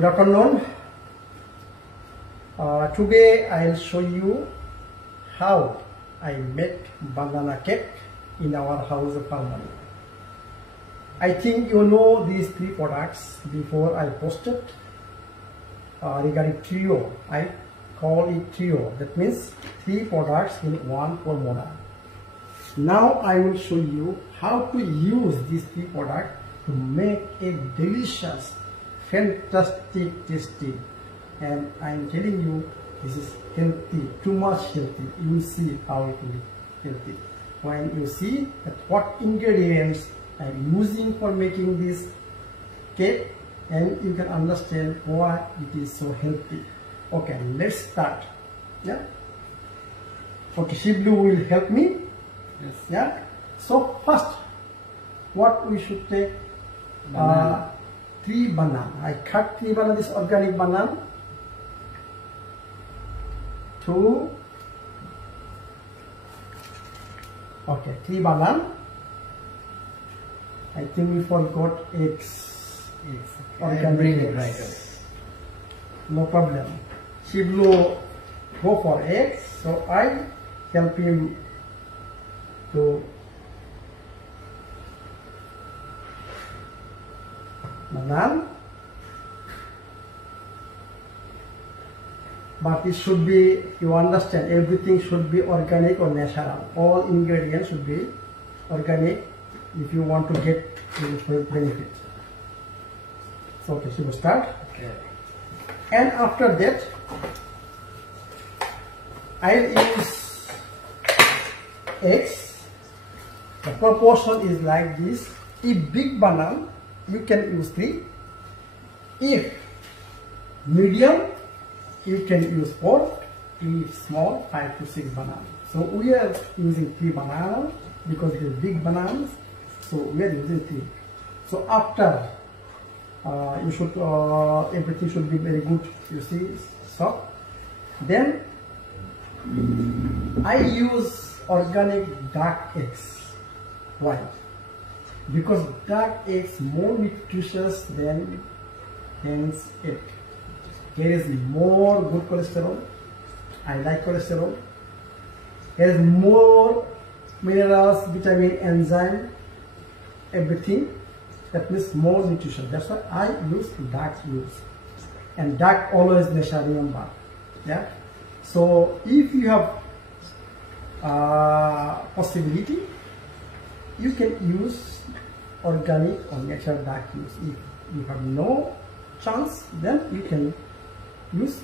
Good afternoon. Today I'll show you how I make banana cake in our house of Farmgate. I think you know these three products before I posted regarding trio. I call it trio. That means three products in one formula. Now I will show you how to use these three products to make a delicious, fantastic, tasty, and I'm telling you this is healthy, too much healthy. You will see how it will be healthy when you see that what ingredients I'm using for making this cake, and you can understand why it is so healthy. Okay, let's start. Yeah. Okay, Shiblu will help me. Yes. Yeah. So first, what we should take? Banana. 3 banana. I cut 3 banana. This organic banana. 2. Okay, 3 banana. I think we forgot eggs. Organic eggs. Right. No problem. Shiblu go for eggs, so I help him to banana. But it should be, you understand, everything should be organic or natural. All ingredients should be organic if you want to get benefit. So okay, so we start. Okay. And after that, I'll use eggs. The proportion is like this. If big banana, you can use 3. If medium, you can use 4. If small, 5 to 6 bananas. So we are using 3 bananas because it is big bananas. So we are using 3. So after you should everything should be very good. You see, soft. Then I use organic dark eggs. Why? Because dark eggs more nutritious than hens egg. There is more good cholesterol. I like cholesterol. There is more minerals, vitamin, enzyme, everything. That means more nutrition. That's why I use dark use. And dark always natural, remember. Yeah. So if you have possibility, you can use organic or natural dark use. If you have no chance, then you can use,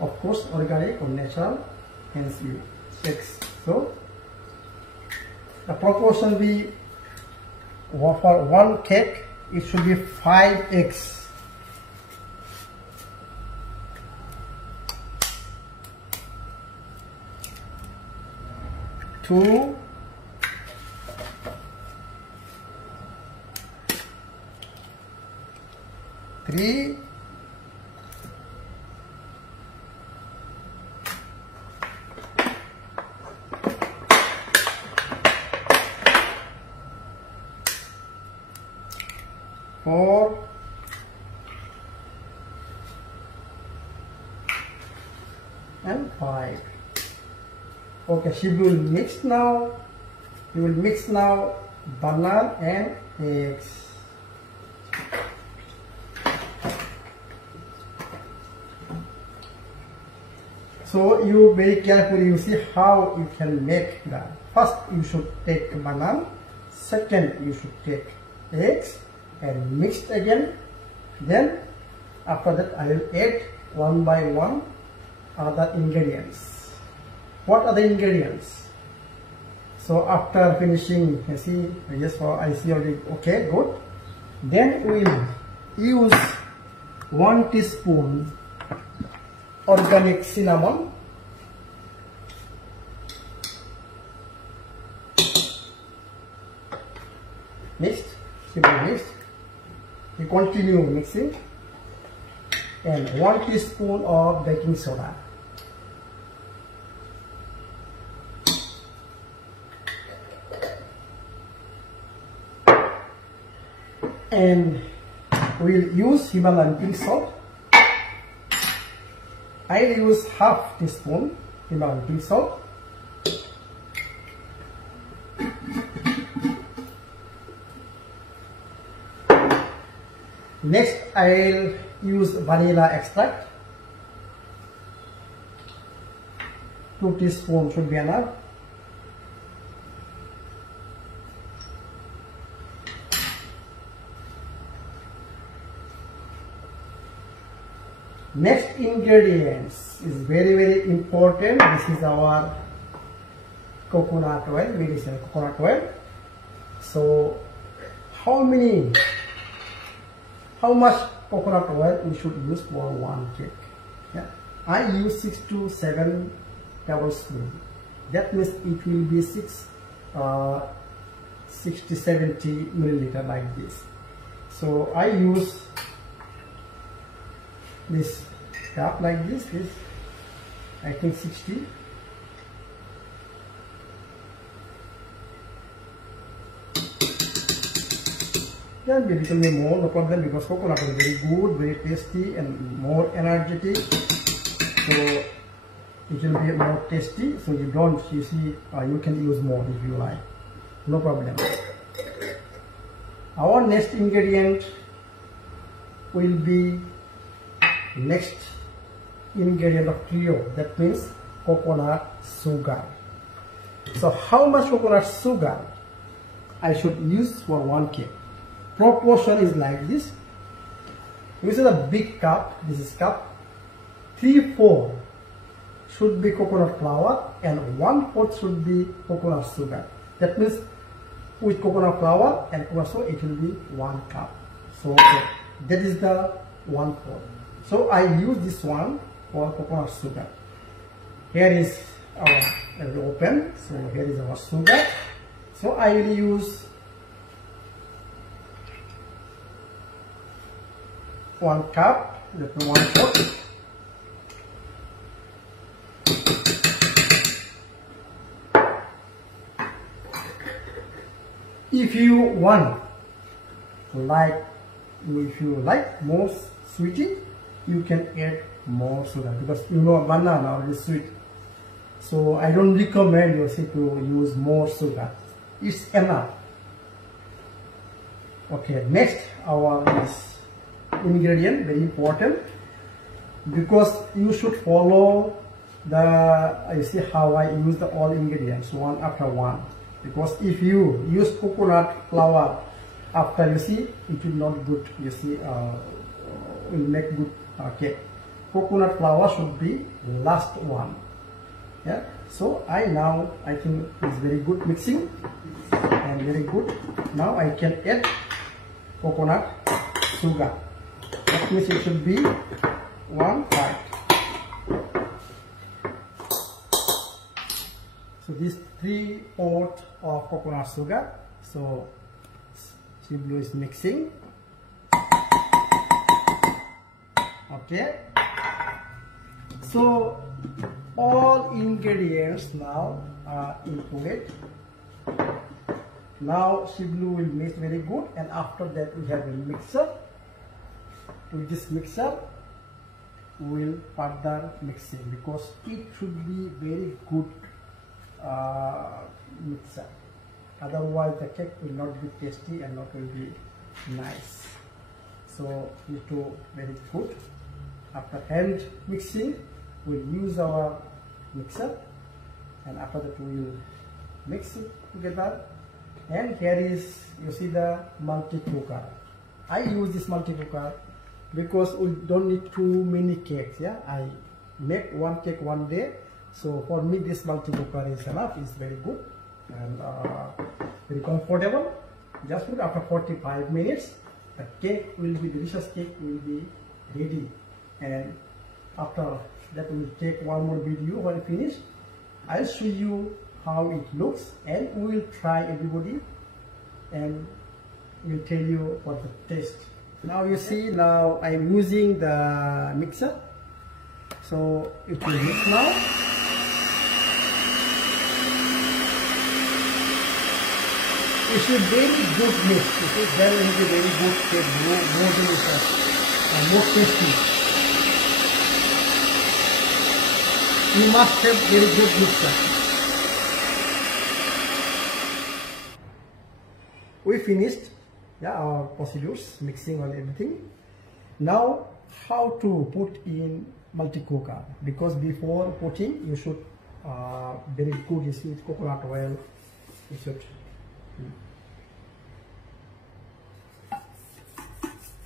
of course, organic or natural, hence you eggs. So the proportion we for one cake, it should be 5 eggs. Two, 3, 4, and 5. Okay, she will mix now. You will mix now banana and eggs. So you very carefully, you see how you can make that. First you should take banana. Second you should take eggs and mix it again. Then after that I will add one by one other ingredients. What are the ingredients? So after finishing, you see, yes, I see already. Okay, good. Then we will use 1 teaspoon organic cinnamon, mixed, mixed. We continue mixing, and 1 teaspoon of baking soda. And we'll use Himalayan pink salt I'll use half teaspoon Himalayan salt. Next, I'll use vanilla extract. 2 teaspoons should be enough. Next ingredients is very important. This is our coconut oil, medicinal coconut oil. So how much coconut oil we should use for one cake? Yeah. I use 6 to 7 tablespoons. That means it will be 60 70 milliliter like this. So I use this cup like this, I think 60. Can be a little bit more, no problem, because coconut is very good, very tasty and more energetic. So it will be more tasty. So you see, you can use more if you like, no problem. Our next ingredient will be next ingredient of trio, that means coconut sugar. So how much coconut sugar I should use for one cake? Proportion is like this. This is a big cup, this is cup. 3/4 should be coconut flour and 1/4 should be coconut sugar. That means with coconut flour and coconut sugar it will be 1 cup. So that is the 1/4. So I use this one for coconut sugar. Here is our, open, so here is our sugar. So I will use 1 cup, that is 1/4. If you like more sweetie, you can add more sugar, because you know banana is sweet. So I don't recommend you to use more sugar. It's enough. Okay, next our this ingredient, very important, because you should follow you see how I use the all ingredients one after one. Because if you use coconut flour after, you see, it will not good, you see, will make good cake. Coconut flour should be last one. Yeah, so I think it's very good mixing and very good. Now I can add coconut sugar. That means it should be 1/5. So this 3/4 of coconut sugar. So Shiblu is mixing. Okay. So all ingredients now are included. Now Shiblu will mix very good, and after that we have a mixer. With this mixer we will further mixing, because it should be very good mixer. Otherwise the cake will not be tasty and not will be nice. So need to very good. After hand mixing, we'll use our mixer, and after that we will mix it together. And here is, you see, the multi cooker. I use this multi cooker because we don't need too many cakes. Yeah, I make one cake one day, so for me this multi cooker is enough. It's very good and very comfortable. Just put after 45 minutes, the cake will be, delicious cake will be ready. And after that we will take one more video when finished. I'll show you how it looks, and we will try everybody, and we'll tell you what the taste. Now you see, now I'm using the mixer, so it will mix now. It's a very good mix. It is very good cake, more delicious and more tasty. You must have very good mixer. We finished our procedures, mixing and everything. Now how to put in multi-cooker, because before putting you should very good with coconut oil. You should,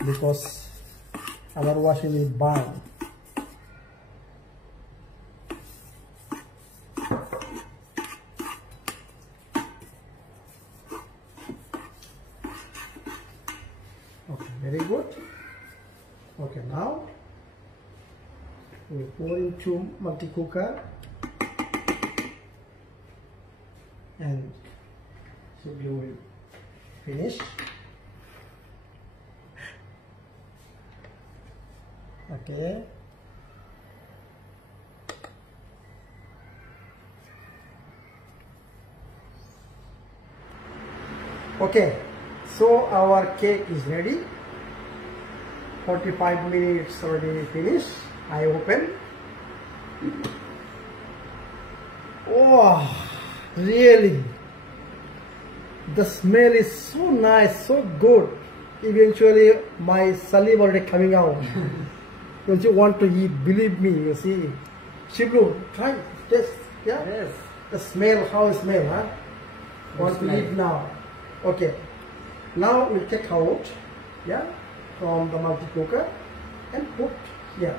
because otherwise it will burn. Okay, very good. Okay, now we pour into multi-cooker and so we will finish. Okay. Okay, so our cake is ready. 45 minutes already finished. I open. Oh, really? The smell is so nice, so good. Eventually, my saliva already coming out. Don't you want to eat? Believe me, you see. Shiblu, try, taste. Yeah? Yes. The smell, how it smell, huh? Want to eat now. Okay. Now we take out, from the multi-cooker and put here.